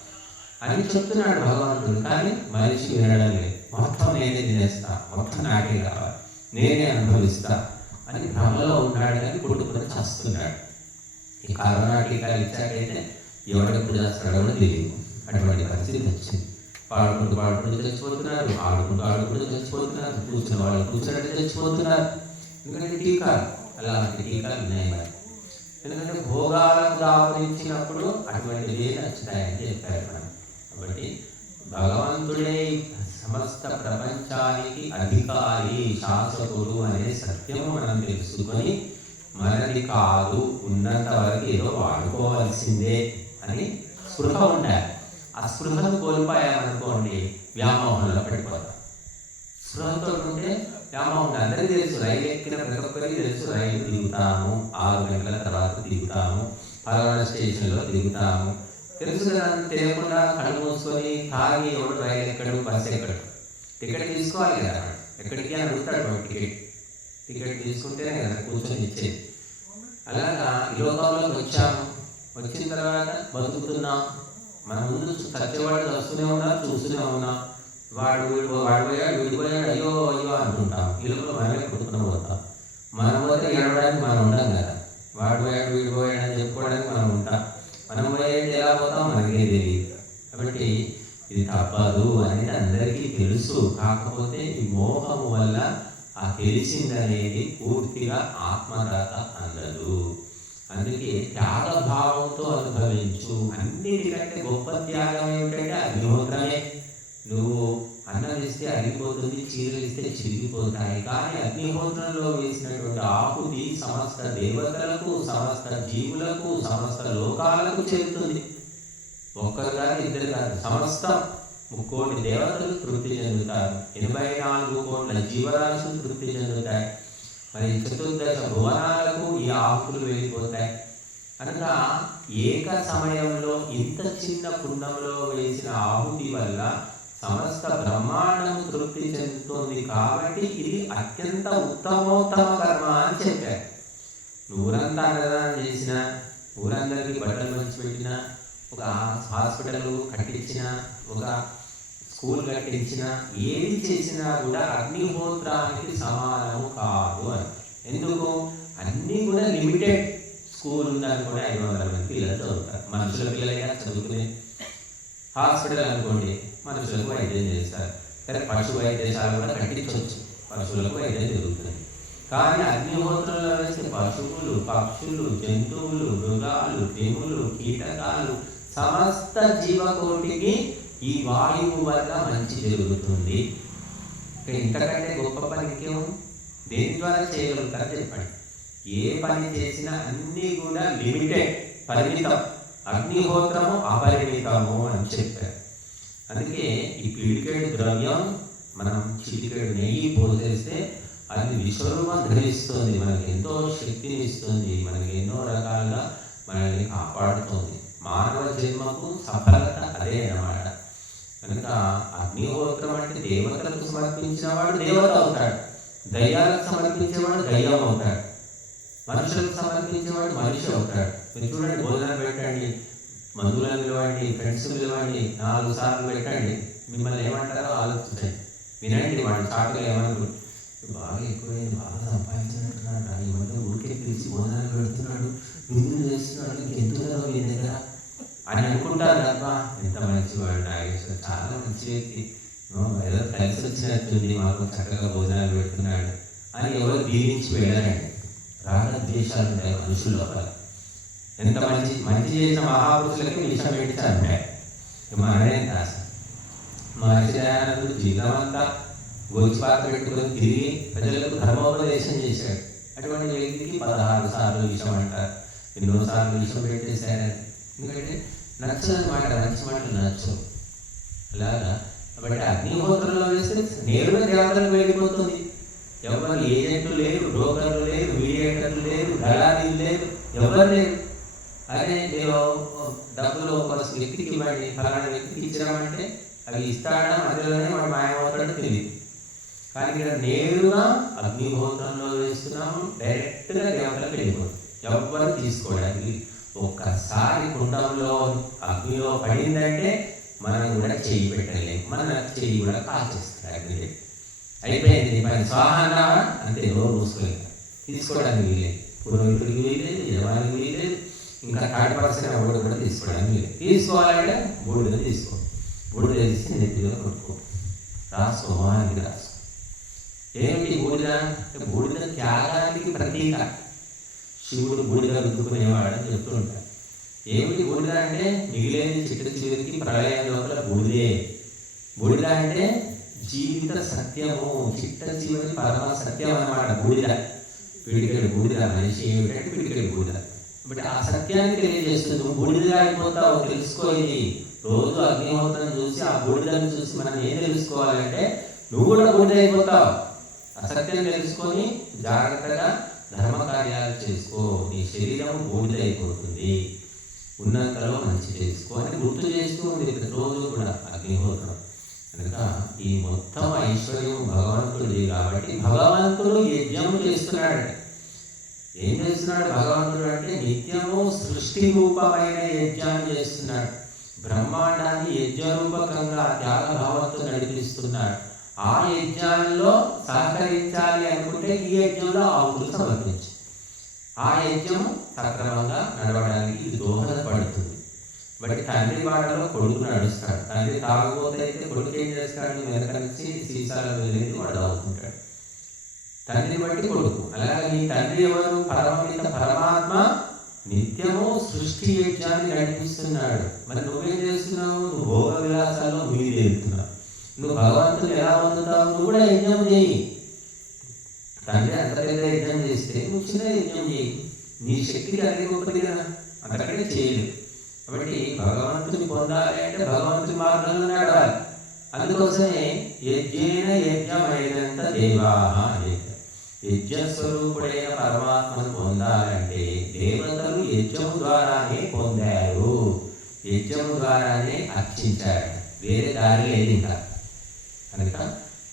అని చెప్తున్నాడు భగవంతుడు. కానీ మనిషి వినడం లేదు, మొత్తం నేనే తినేస్తా, మొత్తం నాకే కావాలి, నేనే అనుభవిస్తా అని భ్రమలో ఉన్నాడు. కానీ పుట్టుకుని చేస్తున్నాడు. ఈ కరోనా టీకాలు ఇచ్చాకైతే ఎవరికి చేస్తాడో కూడా తెలియదు, అటువంటి పరిస్థితి వచ్చింది. పాడుకుంటూ చచ్చిపోతున్నారు, ఆడుకుంటూ చచ్చిపోతున్నారు, కూర్చున్న వాళ్ళు కూర్చున్నట్టు చచ్చిపోతున్నారు. ఎందుకంటే టీకాలు, అలాంటి టీకాలు ఉన్నాయి మరి. ఎందుకంటే భోగాలకు దావరించినప్పుడు అటువంటివి నచ్చుతాయని చెప్పారు మనం. కాబట్టి భగవంతుడే సమస్త ప్రపంచానికి అధికారి, శాసకుడు అనే సత్యము మనం తెలుసుకొని మనది కాదు, ఉన్నంత వరకు ఏదో వాడుకోవాల్సిందే అని స్పృహ ఉండాలి. ఆ స్పృహను కోల్పోయామనుకోండి వ్యామోహంలో పడిపోతాం. స్పృహతో ఉంటే వ్యామోహం అందరికీ తెలుసు, రైలు ఎక్కిన ప్రతి ఒక్కరికి తెలుసు, రైలు దిగుతాము, 6 గంటల తర్వాత దిగుతాము, పలానా స్టేషన్లో దిగుతాము, తెలుసు కదా. తెలియకుండా కళ్ళు మూసుకొని తాగి ఎవడు రైలు ఎక్కడు, బస్సు ఎక్కడు, టికెట్ తీసుకోవాలి కదా, ఎక్కడికి అని అడుగుతాడు వాడు. టికెట్ తీసుకుంటేనే కదా కూర్చొని ఇచ్చేది. అలాగా ఈ లోకంలోకి వచ్చాము, వచ్చిన తర్వాత బతుకుతున్నాం. మన ముందు సత్యవాడు వస్తూనే ఉన్నా, చూస్తూనే ఉన్నాం. వాడు పోయాడు, విడిపోయాడు, అయ్యో అయ్యో అనుకుంటాం. ఈ లోపల మనమే కొట్టుకుని పోతాం. మనం పోతే ఏడవడానికి మనం ఉండం కదా, వాడు పోయాడు విడిపోయాడు అని చెప్పుకోవడానికి మనం ఉంటాం. మనం పోయేది ఎలా పోతాం మనకే తెలియదు. కాబట్టి ఇది తప్పదు అనేది అందరికీ తెలుసు. కాకపోతే ఈ మోహము వల్ల ఆ తెలిసిందనేది పూర్తిగా ఆత్మదాత అందదు. అందుకే త్యాగభావంతో అనుభవించు. అన్నిటికంటే గొప్ప త్యాగం ఏమిటంటే అగ్నిహోత్రమే. నువ్వు అన్నం ఇస్తే అరిగిపోతుంది, చీరలు ఇస్తే చిరిగిపోతాయి. కానీ అగ్నిహోత్రంలో వేసినటువంటి ఆహుతి సమస్త దేవతలకు, సమస్త జీవులకు, సమస్త లోకాలకు చేరుతుంది. ఒక్కరు కాదు, ఇద్దరు కాదు, సమస్తం 3 కోటి దేవతలు తృప్తి చెందుతారు, 84 కోట్ల జీవరాశులు తృప్తి చెందుతాయి. మరి 14 భువనాలకు ఈ ఆకులు వెళ్ళిపోతాయి. కనుక ఏక సమయంలో ఇంత చిన్న కుండంలో వేసిన ఆహుతి వల్ల సమస్త బ్రహ్మాండం తృప్తి చెందుతుంది. కాబట్టి ఇది అత్యంత ఉత్తమోత్తమ కర్మ అని చెప్పారు. ఊరంతా అన్నదానం చేసిన, ఊరందరికీ బట్టలు పంచిపెట్టిన, ఒక హాస్పిటల్ కట్టించిన, ఒక స్కూల్ కట్టించిన, ఏది చేసినా కూడా అగ్నిహోత్రానికి సమానము కాదు అని. ఎందుకు? అన్నీ కూడా లిమిటెడ్. స్కూల్ ఉందని కూడా 500 మంది పిల్లలు చదువుతారు. మనుషుల పిల్లలైనా చదువుకునే. హాస్పిటల్ అనుకోండి, మనుషులకు వైద్యం చేస్తారు. సరే, పశు వైద్యశాల కూడా కట్టించవచ్చు, పశువులకు వైద్యం జరుగుతుంది. కానీ అగ్నిహోత్రంలో వేసే పశువులు, పక్షులు, జంతువులు, మృగాలు, క్రిములు, కీటకాలు, సమస్త జీవకోటికి ఈ వాయువు వల్ల మంచి జరుగుతుంది. ఇంతకంటే గొప్ప పని ఇంకేమో దేని ద్వారా చేయగలుగుతారో చెప్పండి. ఏ పని చేసినా అన్నీ కూడా లిమిటెడ్, పరిమితం. అగ్నిహోత్రము అపరిమితము అని చెప్పారు. అందుకే ఈ పిడికెడు ద్రవ్యం మనం చిటికెడు నెయ్యి పోసేస్తే అది విశ్వరూపం ధరిస్తుంది, మనకి ఎంతో శక్తిని ఇస్తుంది, మనకి ఎన్నో రకాలుగా మనల్ని కాపాడుతుంది. మానవ జన్మకు సఫలత అదే అన్నమాట. కనుక అగ్నిహోత్రం అంటే దేవతలకు సమర్పించిన వాడు దేవత అవుతాడు, దయ్యాలకు సమర్పించేవాడు దయ్యం అవుతాడు, మనుషులకు సమర్పించేవాడు మనిషి అవుతాడు. మీరు చూడండి, భోజనం పెట్టండి, మందులను పిలవండి, ఫ్రెండ్స్ పిలవండి, 4 సార్లు పెట్టండి, మిమ్మల్ని ఏమంటారో ఆలోచించండి, వినండి. వాడు చాటుగా ఏమనుకుంటు బాగా ఎక్కువైంది, బాగా సంపాదించినట్టున్నాడు, ఈ మధ్య ఊరికే పిలిచి భోజనాలు పెడుతున్నాడు, విందులు చేస్తున్నాడు, ఇంకెందులో మీ దగ్గర అని అనుకుంటారు తప్ప ఎంత మంచివాడు నాగేశ్వర, చాలా మంచి వ్యక్తి, ఏదో కలిసి వచ్చినట్టుంది, మాకు చక్కగా భోజనాలు పెడుతున్నాడు అని ఎవరు దీవించి వెళ్ళారండి. రాగద్వేషాలు ఉంటాయి మనుషుల లోపల. ఎంత మంచి చేసిన మహాపురుషులకి విషం పెట్టి చంపాడు. మననే దాస మహర్షి దయానందుడు జీవితం అంతా గోచిపాత్ర పెట్టుకొని తిరిగి ప్రజలకు ధర్మోపదేశం చేశాడు. అటువంటి వ్యక్తికి 16 సార్లు విషం అంటారు, ఎన్నోసార్లు విషం పెట్టేశాడని. ఎందుకంటే నచ్చని మాట, మంచి మాటలు నచ్చవు. అలాగా కాబట్టి అగ్నిహోత్రంలో వేస్తే నేరుగా దేవతలకు వెళ్ళిపోతుంది. ఎవరు ఏజెంట్లు లేరు, బ్రోకర్లు లేరు, మీడియేటర్లు లేరు, దళారీలు లేరు, ఎవరు లేరు. అదే డబ్బులు ఒక వ్యక్తికి ఇవ్వండి, ఫలానా వ్యక్తికి ఇచ్చామంటే అవి ఇస్తాడా, అందులోనే వాడు మాయమవుతాడో తెలియదు. కానీ ఇక్కడ నేరుగా అగ్నిహోత్రంలో వేస్తున్నాము, డైరెక్ట్గా దేవతలకు వెళ్ళిపోతుంది. ఎవరు తీసుకోవడానికి ఒక్కసారి కుండంలో అగ్నిలో పడిందంటే మనం కూడా చెయ్యి పెట్టలేము, మన చెయ్యి కూడా కాల్చేస్తుంది అగ్ని. అయిపోయింది పని, స్వాహనా అంతే, నోరు మూసుకోలేదు. తీసుకోవడానికి వీలేదు, పురోహితుడికి వీలేదు, యజమానికి వీలేదు, ఇంకా 30% ఎవరు కూడా తీసుకోవడానికి వీలేదు. తీసుకోవాలంటే బూడిద తీసుకో, బూడిద తీసి నెత్తిలో కొట్టుకో, రాసుకో, మొహానికి రాసుకో. ఏమిటి బూడిద అంటే బూడిద త్యాగానికి ప్రతీక. శివుడు బూడిద రుద్దుకునేవాడని చెప్తూ ఉంటాడు. ఏమిటి బూడిద అంటే మిగిలేని చిట్ట చివరికి ప్రళయం లోపల బూడిదే. బూడిద అంటే జీవిత సత్యము, చిట్ట చివరి పరమ సత్యం అన్నమాట బూడిద. పిడికెడు బూడిద, మనిషి ఏమిటంటే పిడికెడు బూడిద. బట్ ఆ సత్యాన్ని తెలియజేస్తుంది. నువ్వు బూడిదగా అయిపోతావు, తెలుసుకో. ఇది రోజు అగ్నిహోత్రం చూసి ఆ బూడిదను చూసి మనం ఏం తెలుసుకోవాలంటే నువ్వు కూడా బూడిద అయిపోతావు. అసత్యం తెలుసుకొని జాగ్రత్తగా ధర్మ కార్యాలు చేసుకో, నీ శరీరం బూడిద అయిపోతుంది, ఉన్నంతలో మంచి చేసుకో అని గుర్తు చేస్తూ ఉంది ప్రతిరోజు కూడా అగ్నిహోత్రం. కనుక ఈ మొత్తం ఐశ్వర్యం భగవంతుడిది కాబట్టి భగవంతుడు యజ్ఞం చేస్తున్నాడు. ఏం చేస్తున్నాడు భగవంతుడు అంటే నిత్యము సృష్టి రూపమైన యజ్ఞాన్ని చేస్తున్నాడు. బ్రహ్మాండాన్ని యజ్ఞరూపకంగా త్యాగభావంతో నడిపిస్తున్నాడు. ఆ యజ్ఞాల్లో సహకరించాలి అనుకుంటే ఈ యజ్ఞంలో ఆవులు సమర్పించి ఆ యజ్ఞం సక్రమంగా నడవడానికి ఇది దోహదపడుతుంది. బట్ తండ్రి బాటలో కొడుకు నడుస్తాడు. తండ్రి తాగబోతే అయితే కొడుకు ఏం చేస్తాడు, వెనక నుంచి సీసాల వెళ్ళేది వాడు అవుతుంటాడు. తండ్రి బట్టి కొడుకు. అలాగే నీ తండ్రి ఎవరు? పరమపిత పరమాత్మ నిత్యము సృష్టి యజ్ఞాన్ని నడిపిస్తున్నాడు. మరి నువ్వేం చేస్తున్నావు? నువ్వు భోగ విలాసాల్లో మీదేరుతున్నావు. నువ్వు భగవంతుని ఎలా పొందుతావు? నువ్వు కూడా యజ్ఞం చేయి. తండ్రి అంత పెద్ద యజ్ఞం చేస్తే నువ్వు చిన్న యజ్ఞం చేయి. నీ శక్తికి అదే గొప్పది కదా, అంతకంటే చేయలేదు. కాబట్టి భగవంతుని పొందాలి అంటే భగవంతుని మార్గంలో నడవాలి. అందుకోసమే యజ్ఞేన యజ్ఞమైనంత దేవాహ యజ్ఞస్వరూపుడైన పరమాత్మను పొందాలంటే దేవతలు యజ్ఞము ద్వారానే పొందారు, యజ్ఞము ద్వారానే అర్చించారు, వేరే దారి లేదు ఇంకా. కనుక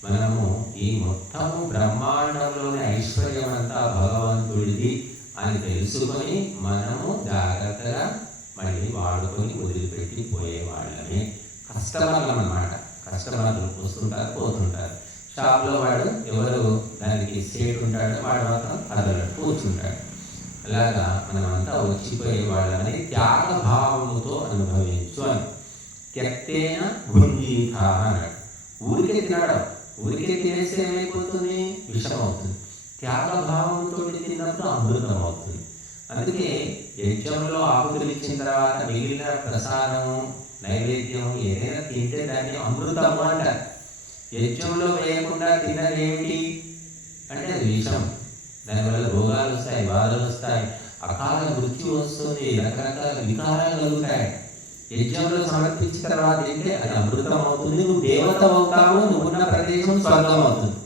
మనము ఈ మొత్తము బ్రహ్మాండంలోని ఐశ్వర్యం అంతా భగవంతుడిది అని తెలుసుకొని మనము జాగ్రత్తగా మళ్ళీ వాడుకొని వదిలిపెట్టి పోయేవాళ్ళమే. కస్టమర్లు అన్నమాట. కస్టమర్లు వస్తుంటారు, పోతుంటారు. షాప్లో వాడు ఎవరు దానికి సేట్ ఉంటాడో వాడు మాత్రం కదలడు, కూర్చుంటాడు. అలాగా మనమంతా వచ్చిపోయే వాళ్ళని త్యాగభావముతో అనుభవించు అని. త్యక్తేన భుంజీత అన్నాడు. ఊరికే తినడం, ఊరికే తినేస్తే ఏమైపోతుంది? విషం అవుతుంది. త్యాగభావంతో తిన్నప్పుడు అమృతం అవుతుంది. అందుకే యజ్ఞంలో ఆకుతులు ఇచ్చిన తర్వాత మిగిలిన ప్రసాదము, నైవేద్యం ఏదైనా తింటే దాన్ని అమృతము అంటారు. యజ్ఞంలో వేయకుండా తిన్నది ఏమిటి అంటే అది విషం. దానివల్ల రోగాలు వస్తాయి, బాధలు వస్తాయి, అకాల మృత్యు వస్తుంది, రకరకాల వికారాలు కలుగుతాయి. యజ్ఞంలో సమర్పించిన తర్వాత ఏంటంటే అది అమృతం అవుతుంది. నువ్వు దేవత అవుతావు, నువ్వు ఉన్న ప్రదేశం స్వర్గం అవుతుంది.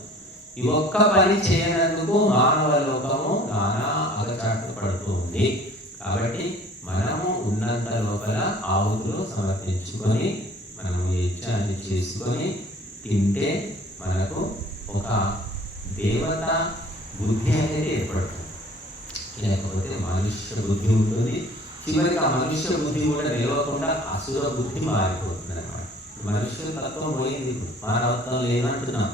ఈ ఒక్క పని చేయనందుకు మానవ లోకము నానా అగచాట్లు పడుతుంది. కాబట్టి మనము ఉన్నంత లోపల ఆవుతులు సమర్పించుకొని మనము యజ్ఞాన్ని చేసుకొని తింటే మనకు ఒక దేవత బుద్ధి అనేది ఏర్పడుతుంది. లేకపోతే మనుష్య బుద్ధి ఉంటుంది. చివరికి ఆ మనుష్య బుద్ధి కూడా నిలవకుండా అసుర బుద్ధి మారిపోతుంది అన్నమాట. మనుష్య తత్వం పోయింది, మానవత్వం లేదంటున్నాం.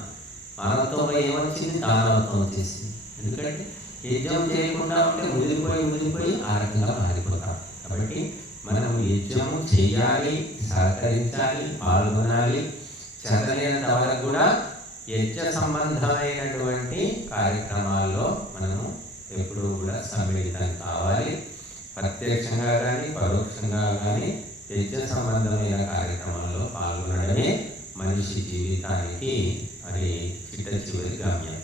మానవత్వంలో ఏమొచ్చింది? దానవత్వం వచ్చేసింది. ఎందుకంటే యజ్ఞం చేయకుండా ఉంటే ముదిరిపోయి ఆ రకంగా మారిపోతాం. కాబట్టి మనం యజ్ఞము చేయాలి, సహకరించాలి, పాల్గొనాలి. చదవలేనంత వరకు కూడా యజ్ఞ సంబంధమైనటువంటి కార్యక్రమాల్లో మనము ఎప్పుడూ కూడా సమ్మిళితం కావాలి. ప్రత్యక్షంగా కానీ పరోక్షంగా కానీ యజ్ఞ సంబంధమైన కార్యక్రమాల్లో పాల్గొనడమే మనిషి జీవితానికి అది చిట్ట చివరి గమ్యం.